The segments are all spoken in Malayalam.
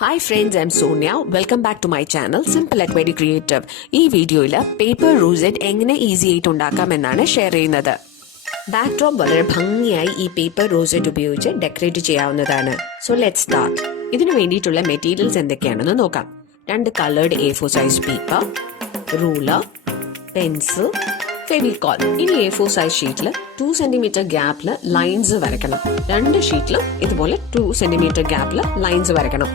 Hi friends, I'm Sonia. Welcome back to my channel Simple at Very Creative. ഈ വീഡിയോയിൽ പേപ്പർ റോസെറ്റ് എങ്ങനെ ഈസി ആയിട്ട് ഉണ്ടാക്കാം എന്നാണ് ഷെയർ ചെയ്യുന്നത്. ബാക്ക്ഡ്രോപ്പ് വളരെ ഭംഗിയായി ഈ പേപ്പർ റോസെറ്റ് ഉപയോഗിച്ച് ഡെക്കറേറ്റ് ചെയ്യാവുന്നതാണ്. So let's start. ഇതിനു വേണ്ടിയിട്ടുള്ള മെറ്റീരിയൽസ് എന്തൊക്കെയാണെന്ന് നോക്കാം. 2 coloured A4 size paper, ruler, pencil, Fevicol. ഇനി A4 സൈസ് ഷീറ്റിൽ 2 സെന്റിമീറ്റർ ഗ്യാപ്പിൽ ലൈൻസ് വരയ്ക്കണം. 2 ഷീറ്റിലും ഇതുപോലെ 2 സെന്റിമീറ്റർ ഗ്യാപ്പിൽ ലൈൻസ് വരയ്ക്കണം.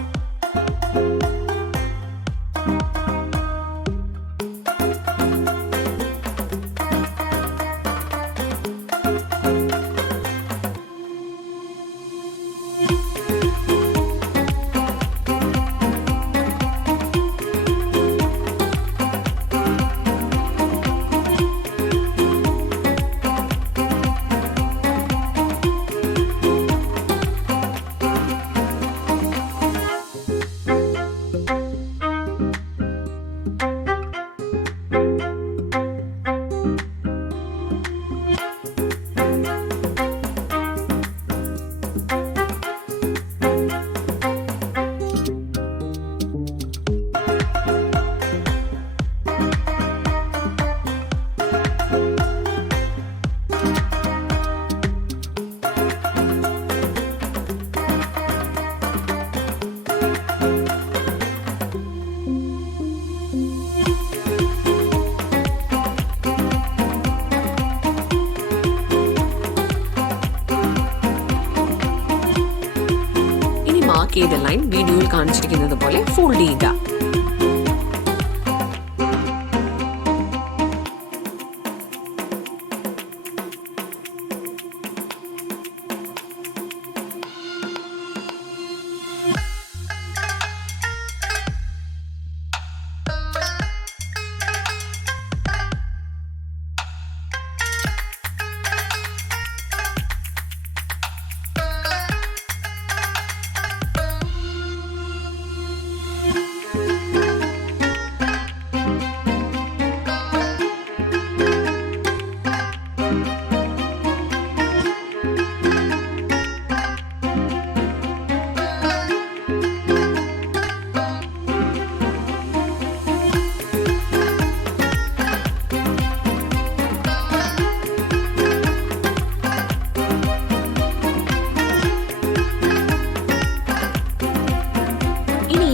മാർക്ക് ചെയ്ത ലൈൻ വീഡിയോയിൽ കാണിച്ചിരിക്കുന്നത് പോലെ ഫോൾഡ് ചെയ്യുക.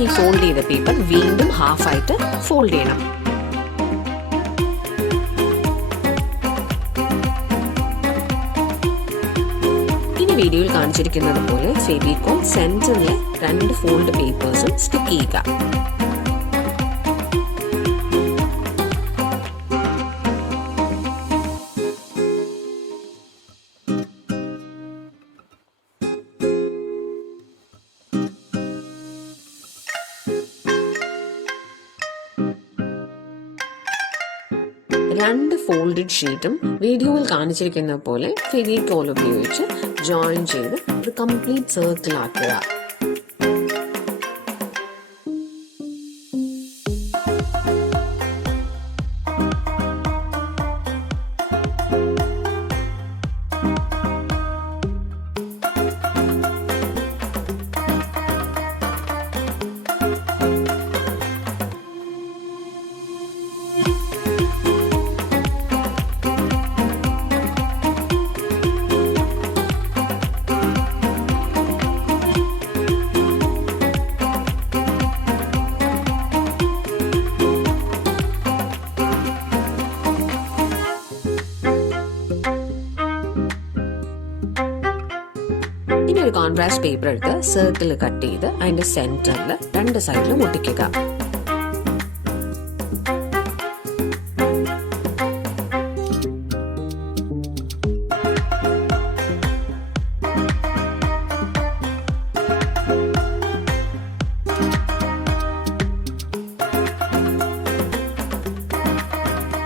ഈ ഫോൾഡ് ചെയ്ത പേപ്പർ വീണ്ടും ഹാഫ് ആയിട്ട് ഫോൾഡ് ചെയ്യണം. ഇനി വീഡിയോയിൽ കാണിച്ചിരിക്കുന്നത് പോലെ ഫെവിക്കോൾ സെന്ററിലെ 2 ഫോൾഡ് പേപ്പേഴ്സും സ്റ്റിക്ക് ചെയ്യുക. രണ്ട് ഫോൾഡഡ് ഷീറ്റും വീഡിയോയിൽ കാണിച്ചിരിക്കുന്ന പോലെ ഫെവിക്കോൾ ഉപയോഗിച്ച് ജോയിൻ ചെയ്ത് ഒരു കംപ്ലീറ്റ് സർക്കിൾ ആക്കുക. ഇനി ഒരു കോൺട്രാസ്റ്റ് പേപ്പർ എടുത്ത് സർക്കിൾ കട്ട് ചെയ്ത് അതിന്റെ സെന്ററിൽ 2 സൈഡിലും ഒട്ടിക്കുക.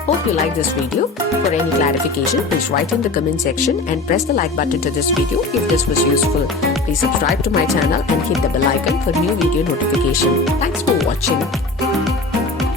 Hope you like this video. For any clarification, please write in the comment section and press the like button to this video if this was useful. Please subscribe to my channel and hit the bell icon for new video notification. Thanks for watching.